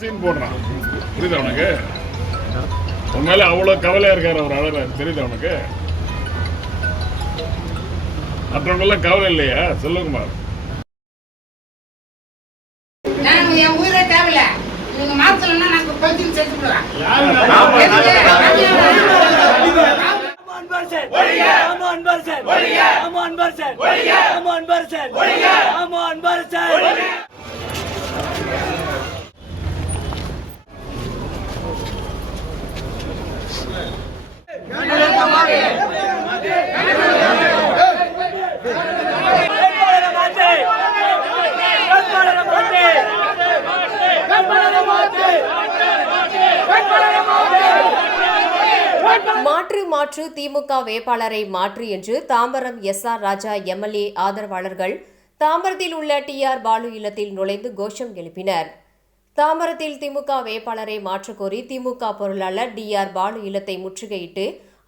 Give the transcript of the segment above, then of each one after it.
Scene போடுறான். புரியுதா உனக்கு? உன் மேல அவ்வளவு கவலையா இருக்காரு அவர் அழற. தெரியுதா உனக்கு? மற்றவங்கெல்லாம் கவலை இல்லையா? செல்வகுமார் என் உயிரே தேவையில்ல. இவங்க மாத்தலன்னா நாங்க பஞ்சில் சேர்த்துக்கலாம். மாற்று திமுக வேட்பாளரை மாற்று என்று தாம்பரம் SR ராஜா MLA ஆதரவாளர்கள் தாம்பரத்தில் உள்ள TR பாலு இல்லத்தில் நுழைந்து கோஷம் எழுப்பினர். தாம்பரத்தில் திமுக வேட்பாளரை மாற்றக் கோரி திமுக பொருளாளர் DR பாலு இல்லத்தை முற்றுகையிட்டு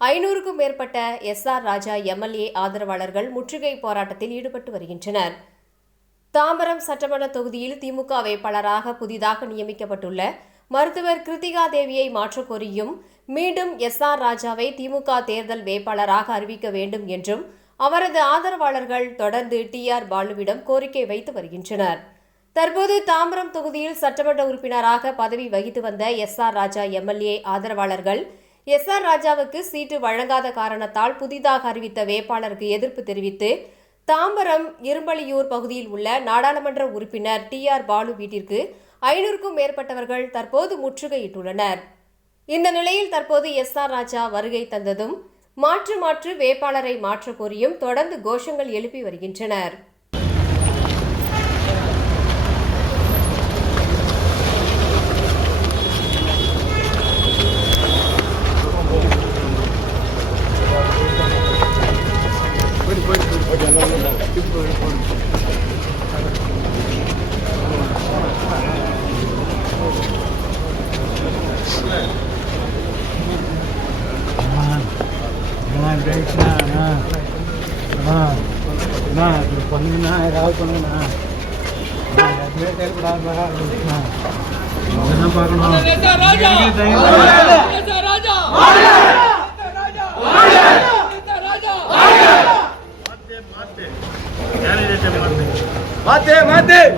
500க்கும் மேற்பட்ட SR ராஜா MLA ஆதரவாளர்கள் முற்றுகை போராட்டத்தில் ஈடுபட்டு வருகின்றனர். தாம்பரம் சட்டமன்ற தொகுதியில் திமுக வேட்பாளராக புதிதாக நியமிக்கப்பட்டுள்ள மருத்துவர் கிருத்திகா தேவியை மாற்றக் கோரியும் மீண்டும் SR ராஜாவை திமுக தேர்தல் வேட்பாளராக அறிவிக்க வேண்டும் என்றும் அவரது ஆதரவாளர்கள் தொடர்ந்து TR பாலுவிடம் கோரிக்கை வைத்து வருகின்றனர். தற்போது தாம்பரம் தொகுதியில் சட்டமன்ற உறுப்பினராக பதவி வகித்து வந்த SR ராஜா MLA ஆதரவாளர்கள் SR ராஜாவுக்கு சீட்டு வழங்காத காரணத்தால் புதிதாக அறிவித்த வேட்பாளருக்கு எதிர்ப்பு தெரிவித்து தாம்பரம் இரும்பலியூர் பகுதியில் உள்ள நாடாளுமன்ற உறுப்பினர் TR பாலு வீட்டிற்கு 500க்கும் மேற்பட்டவர்கள் தற்போது முற்றுகையிட்டுள்ளனர். இந்த நிலையில் தற்போது SR ராஜா வருகை தந்ததும் மாற்று வேட்பாளரை மாற்றக் கோரியும் தொடர்ந்து கோஷங்கள் எழுப்பி வருகின்றனர். Mate!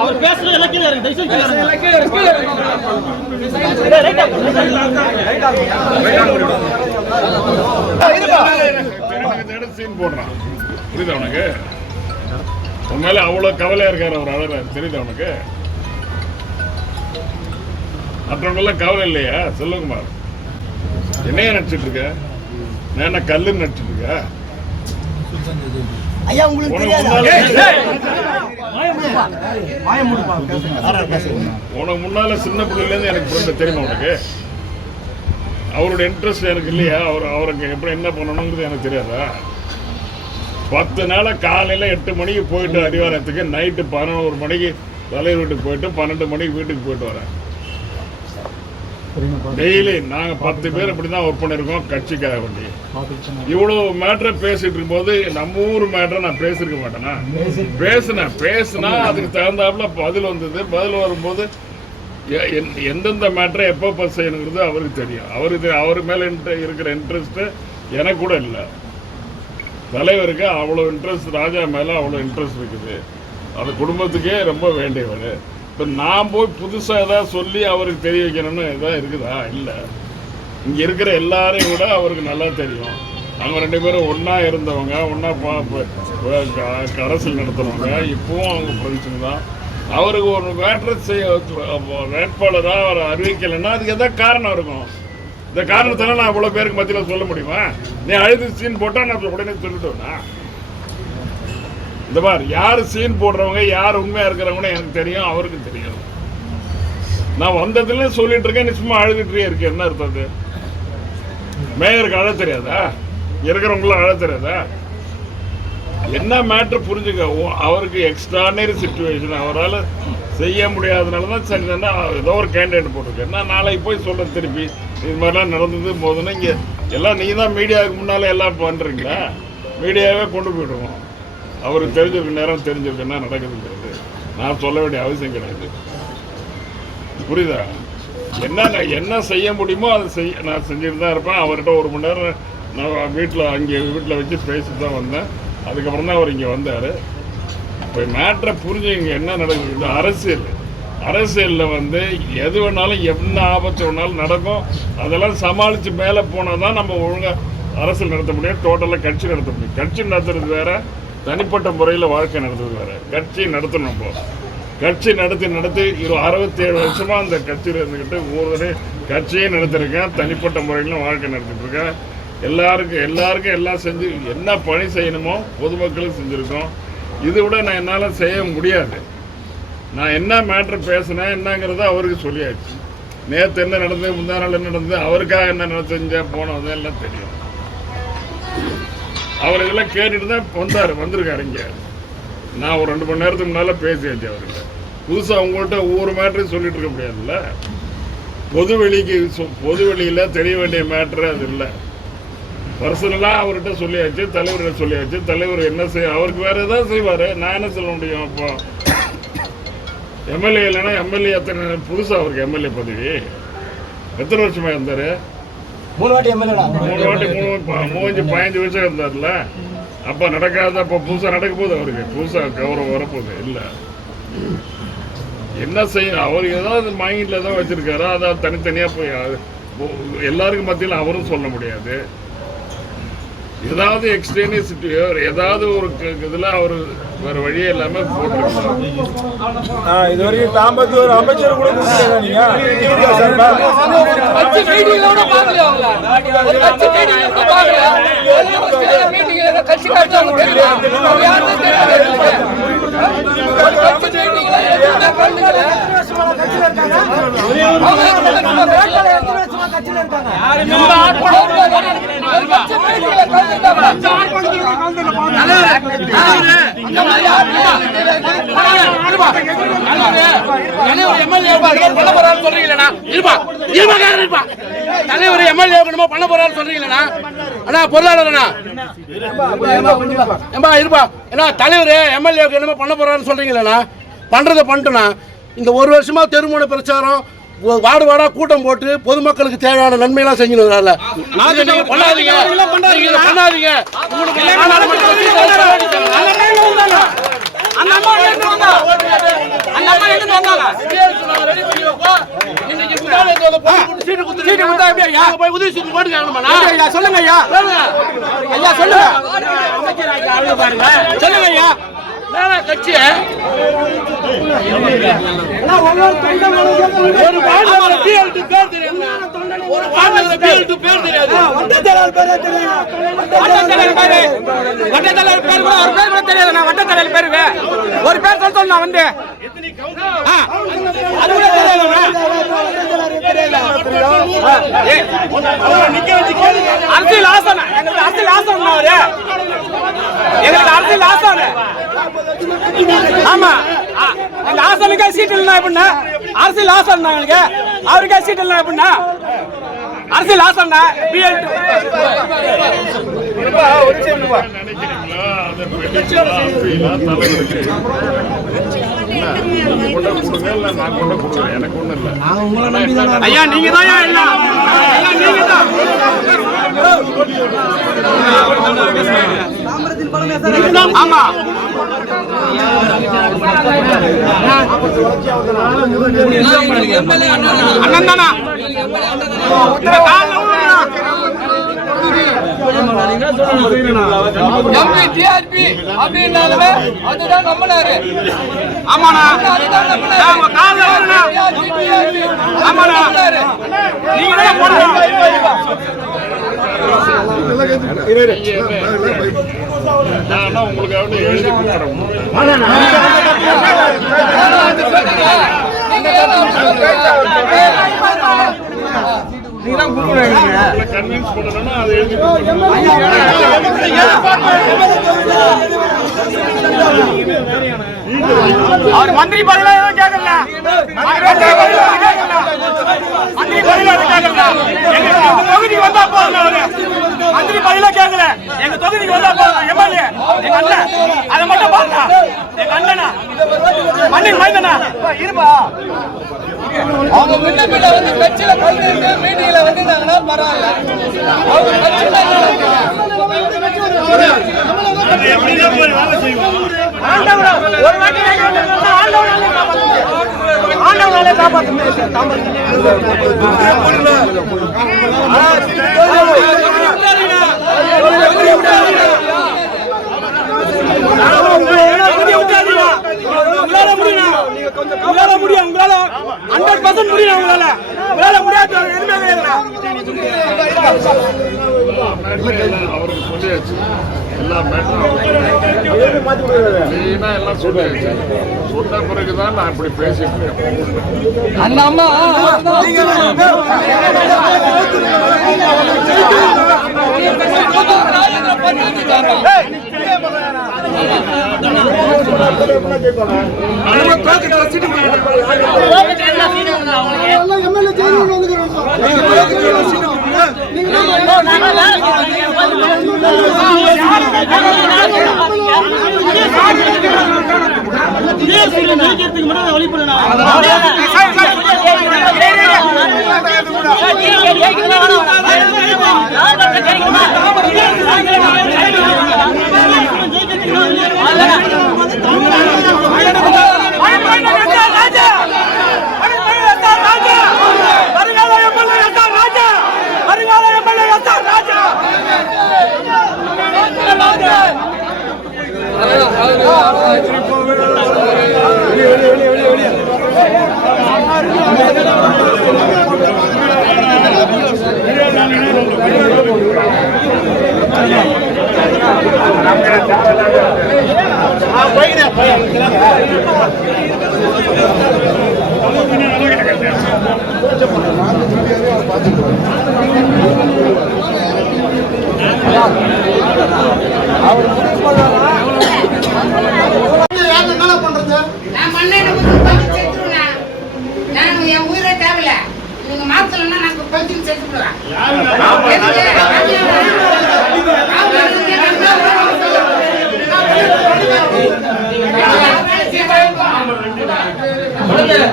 அவர் பேசுறது சீன் போடுறான். புரியுதா உனக்கு? உன் மேல அவ்வளவு கவலையா இருக்காரு அவர் அழகாரு. தெரியுதா உனக்கு? மற்றவங்கெல்லாம் கவலை இல்லையா? செல்வகுமார் என்னைய நடிச்சிட்டு இருக்க? நான் என்ன கல்லுன்னு நடிச்சிட்டு இருக்க? உனக்கு முன்னால சின்ன பிள்ளைல இருந்து எனக்கு ஃப்ரெண்ட் தெரியுமா உனக்கு? அவருடைய இன்ட்ரெஸ்ட் எனக்கு இல்லையா? அவருக்கு எப்படி என்ன பண்ணணுங்கிறது எனக்கு தெரியாதா? 10 நாளா காலையில 8 மணிக்கு போயிட்டு அடிவாரத்துக்கு, நைட்டு 11 மணிக்கு தலைவர் வீட்டுக்கு போயிட்டு 12 மணிக்கு வீட்டுக்கு போயிட்டு வரேன். டெய்லி நாங்க 10 பேர் இப்படிதான் ஒர்க் பண்ணிருக்கோம் கட்சிக்காக வேண்டி. இவ்வளவு மேட்டரை பேசிட்டு இருக்கும்போது நம்ம ஊர் மேட்டரை நான் பேசிருக்க மாட்டேனா? பேசினா அதுக்கு தகுந்தாப்புல பதில் வந்தது. பதில் வரும்போது எந்தெந்த மேட்டரை எப்போ செய்யணுங்கிறது அவருக்கு தெரியும். அவர் மேல இருக்கிற இன்ட்ரெஸ்ட் எனக்கு கூட இல்லை. தலைவருக்கு அவ்வளோ இன்ட்ரெஸ்ட், ராஜா மேல அவ்வளோ இன்ட்ரெஸ்ட் இருக்குது. அது குடும்பத்துக்கே ரொம்ப வேண்டியவர். இப்போ நான் போய் புதுசாக ஏதாவது சொல்லி அவருக்கு தெரிய வைக்கணும்னு எதாவது இருக்குதா? இல்லை. இங்கே இருக்கிற எல்லாரையும் விட அவருக்கு நல்லா தெரியும். அவங்க 2 பேரும் ஒன்றா இருந்தவங்க, ஒன்றா அரசியல் நடத்துகிறவங்க. இப்போவும் அவங்க பிரச்சனை தான். அவருக்கு ஒரு வேட்பாளராக அவர் அறிவிக்கலைன்னா அதுக்கு எதாவது காரணம் இருக்கும். இந்த காரணத்தால நான் இவ்வளோ பேருக்கு மத்தியில் சொல்ல முடியுமா? நீ அழுது சீன் போட்டால் நான் உடனே சொல்லிட்டோம்னா? இந்த மாதிரி யார் சீன் போடுறவங்க, யார் உண்மையாக இருக்கிறவங்க எனக்கு தெரியும், அவருக்கு தெரியும். நான் வந்ததுல சொல்லிட்டு இருக்கேன், நீ சும்மா அழுதுட்டே இருக்கேன். என்ன அர்த்தம்? அது மேயருக்கு அழ தெரியாதா? இருக்கிறவங்களும் அழ தெரியாதா? என்ன மேட்ரு புரிஞ்சுக்க. அவருக்கு எக்ஸ்ட்ரானரி சிச்சுவேஷன், அவரால் செய்ய முடியாதனால தான் சரி தானே ஏதோ ஒரு கேண்டிடேட் போட்டிருக்கேன். நான் நாளைக்கு போய் சொல்கிறேன் திருப்பி இது மாதிரிலாம் நடந்தது போதுன்னா இங்கே எல்லாம் நீ தான் மீடியாவுக்கு முன்னால் எல்லாம் பண்ணுறீங்களா? மீடியாவே கொண்டு போயிடுவோம். அவருக்கு தெரிஞ்சிருக்கு, நேரம் தெரிஞ்சிருக்கு என்ன நடக்குதுங்கிறது. நான் சொல்ல வேண்டிய அவசியம் கிடையாது. புரியுதா? என்ன செய்ய முடியுமோ அதை நான் செஞ்சுட்டு தான் இருப்பேன். அவர்கிட்ட 1 மணி நேரம் நான் வீட்டில் வச்சு பேசிட்டு தான் வந்தேன். அதுக்கப்புறம் தான் அவர் இங்கே வந்தார். இப்போ மேட்ரை புரிஞ்சுங்க என்ன நடக்குது. அரசியலில் எது வேணாலும் என்ன ஆபத்து வேணாலும் நடக்கும். அதெல்லாம் சமாளித்து மேலே போனால் தான் நம்ம ஒழுங்காக அரசியல் நடத்த முடியும். டோட்டலாக கட்சி நடத்த முடியும். கட்சி நடத்துறது வேற, தனிப்பட்ட முறையில் வாழ்க்கை நடத்துறது வேற. கட்சி நடத்தணும். இப்போ கட்சி நடத்தி 67 வருஷமாக அந்த கட்சியில் இருந்துக்கிட்டு ஒவ்வொரு கட்சியே நடத்திருக்கேன். தனிப்பட்ட முறையிலும் வாழ்க்கை நடத்திட்டு இருக்கேன். எல்லாருக்கும் எல்லாம் செஞ்சு என்ன பணி செய்யணுமோ பொதுமக்களும் செஞ்சுருக்கோம். இது விட நான் என்னால் செய்ய முடியாது. நான் என்ன மேட்ரு பேசினேன் என்னங்கிறத அவருக்கு சொல்லியாச்சு. நேற்று என்ன நடந்தது, முந்தா நாள் என்ன நடந்தது, அவருக்காக என்ன செஞ்சேன் போனது எல்லாம் தெரியும். அவர் இதெல்லாம் கேட்டுட்டு தான் வந்திருக்காரு இங்கே. நான் ஒரு 2 மணி நேரத்துக்கு முன்னால் பேசியாச்சு அவர்கிட்ட. புதுசாக உங்கள்கிட்ட ஒவ்வொரு மேட்ரையும் சொல்லிட்டு இருக்க முடியாதுல்ல. பொதுவெளியில் தெரிய வேண்டிய மேட்ரு அது இல்லை. பர்சனலாக அவர்கிட்ட சொல்லியாச்சு, தலைவர்கிட்ட சொல்லியாச்சு. தலைவர் என்ன அவருக்கு வேறு எதாவது செய்வார், நான் என்ன சொல்ல முடியும்? அப்போ எம்எல்ஏ இல்லைன்னா எம்எல்ஏ எத்தனை புதுசாக அவருக்கு எம்எல்ஏ பதவி எத்தனை வருஷமாக இருந்தார்? 3 வாட்டி எம்எல்ஏ. 3 வாட்டி 15 வருஷம் இருந்தார்ல. அப்போ நடக்காத அப்போ புதுசாக நடக்க போகுது. அவருக்கு புதுசாக கௌரவம் வரப்போகுது இல்லை. என்ன செய்யும்? அவர் ஏதாவது மைண்டில் ஏதாவது வச்சுருக்காரோ அதை தனித்தனியாக போய் எல்லாருக்கும் மத்தியில் அவரும் சொல்ல முடியாது. ஏதாவது எக்ஸ்டேனியஸ் ஏதாவது ஒரு இதில் அவர் வேறு வழியே இல்லாமல் போட்டிருக்காரு. இது வரைக்கும் தாம்பத்து ஒரு அமைச்சர் கூட கட்சி காட்டுறாங்க தெரியுமா? யாருமே தெரியாது. ஒரு கட்சி மீட்டிங்ல எதுவுமே கண்டுக்கல. தலைவர் எம்எல்ஏ பண்ண போறாரு சொல்றீங்களா? அண்ணா பொருளாளர் இருப்பா ஏன்னா தலைவர் எம்எல்ஏ என்னமோ பண்ண போறாருன்னு சொல்றீங்களா? பண்றதை பண்ணிட்டுனா இந்த ஒரு வருஷமா தெருமுனை பிரச்சாரம் வார்டு வார்டா கூட்டம் போட்டு பொதுமக்களுக்கு தேவையான நன்மையெல்லாம் செஞ்சுன்னு பண்ணாதீங்க. சொல்லுங்க ஐயா, ஐயா சொல்லுங்க சொல்லுங்க ஐயா. கட்சி ஒரு பேர் சொல்ல நான் வந்து அரசியல் ஆசன அரசியல் ஆசனம் அவரு எங்களுக்கு அரசியல் ஆசன. ஆமா எங்க ஆசனுக்கே சீட் இல்லைன்னா எப்படின்னா அரசியல் ஆசனம் எங்களுக்கு அவருக்கே சீட் இல்லைன்னா எப்படின்னா அரசியல் ஆசனா பிஎல் ஐயா நீங்க தான் நீங்க தான் ஆமா அண்ணன் தானா அதுதான் நம்பினாரு. ஆமாண்ணா கால ஆமாண்ணா நீங்க தான் போடுறீங்க. உங்களுக்கு எழுதி கொடுக்குறோம். கன்வின்ஸ் பண்ணணும்னா அதை எழுதி அவர் மந்திரி பதிலா எதுவும் கேட்கல. மந்திரி பதிலா கேட்கல. எங்க தொகுதிக்கு வந்தா போதும். அவரு மந்திரி பதிலா கேட்கல. எங்க தொகுதிக்கு வந்தா போதும். எம்எல்ஏ எங்க அண்ணன் அதை மட்டும் பாருங்க. எங்க அண்ணனா மண்ணின் மைந்தனா இருப்பா. அவங்க முன்ன வந்து கட்சியில கலந்துட்டு மீட்டிங்ல வந்துட்டாங்கன்னா பரவாயில்ல. அவங்க கட்சியில ஒரு வாட்டி ஆண்டவனாலே காப்பாற்று. உங்களால முடியும். உங்களால 100% முடியும். உங்களால முடியாது எதுவுமே கிடையாதுண்ணா. அவருக்கு சொல்லியாச்சு. எல்லா மேட்டரும் எல்லாம் சொல்லியாச்சு. சொன்ன பிறகுதான் நான் இப்படி பேசிட்டு அந்த அம்மா ராஜா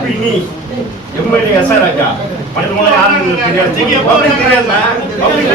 நீ எம்எல்ஏ எஸ் ஆர் ராஜா மற்றவங்க யாரும் தெரியாது பப்ளிக் தெரியாதுண்ணா பப்ளிக்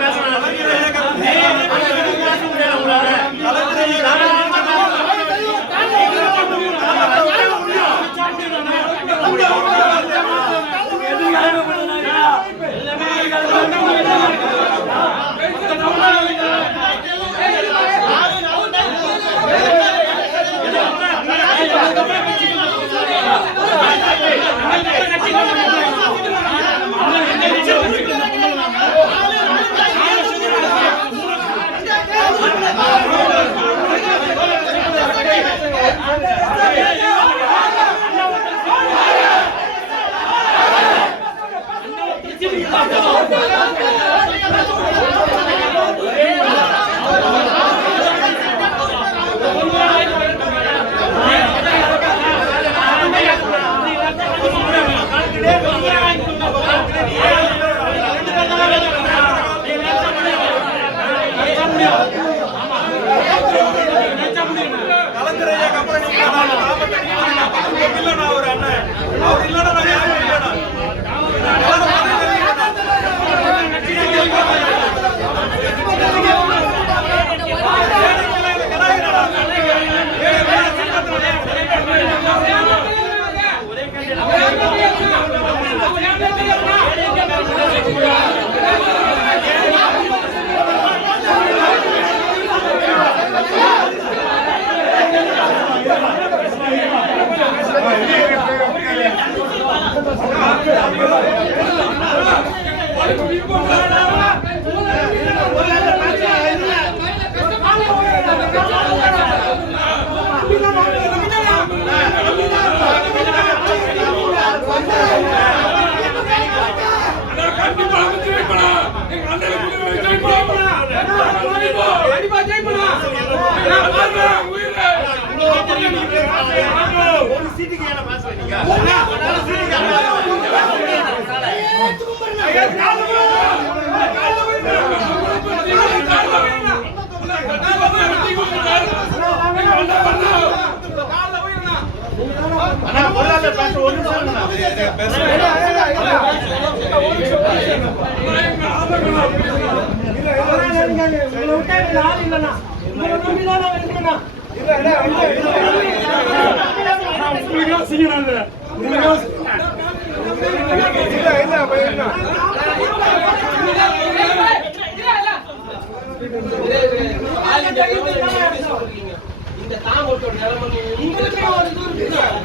பேசணும் இந்த தாமோட்டோட நிலைமை உங்களுக்கு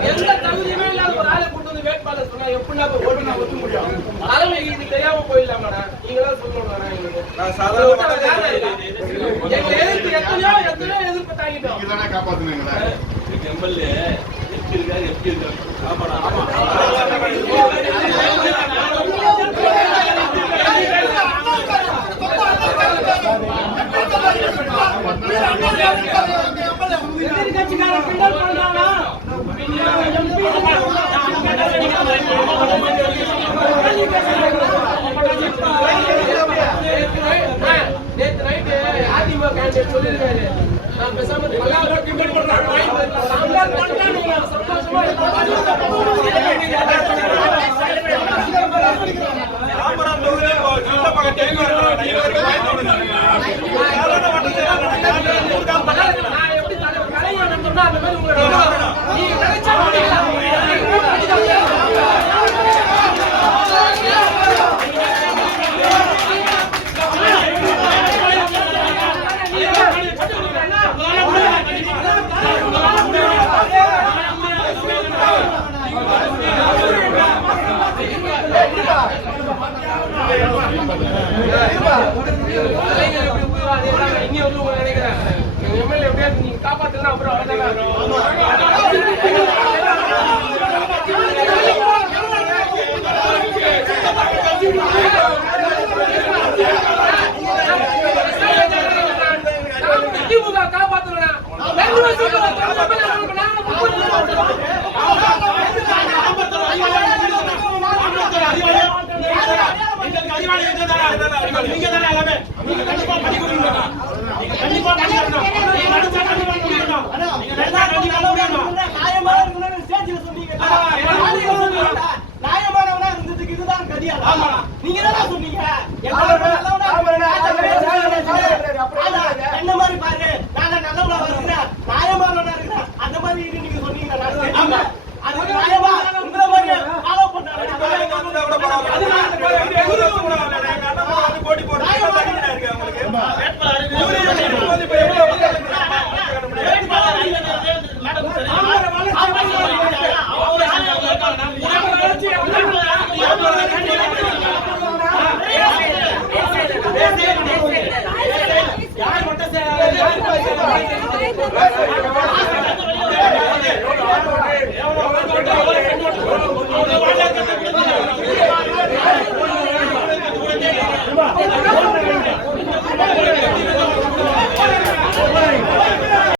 எந்த தகுதியுமே இல்லாத ஒரு ஆளை கொண்டு வந்து வேட்பாளர் சொன்னா எப்படின்னா ஓட்டு நான் ஒத்து முடியும். தலைமை எங்களுக்கு தெரியாம போயிடலாமாடா, நீங்களாம் சொல்லணும். எங்க எதிர்ப்பு எத்தனையோ எதிர்ப்பு தாங்கிட்டோம். காப்பாத்துனீங்களா எம்எல்ஏ எப்படி இருக்காரு நேற்று நைட்டு அதிமுக கேண்டிடேட் சொல்லியிருக்காரு, நான் பேசாம நான் எப்படி கலைஞர் சொன்னா அந்த மாதிரி உங்களோட நீங்க நினைச்சா நீங்க காப்பாத்தலாம். அப்புறம் திமுக காப்பாத்தலாம். நியாயமானவனா இருந்ததுக்கு இதுதான் கதியா? நீங்க தான் சொன்னீங்க என்ன மாதிரி பாரு, நாங்க நல்லவனா இருக்கிறேன், நியாயமானவனா இருக்கிறேன், அந்த மாதிரி நீங்க சொன்னீங்க. அது நியாயமா உங்களை மாதிரி ஃபாலோ பண்றாங்க. யார் மட்டும்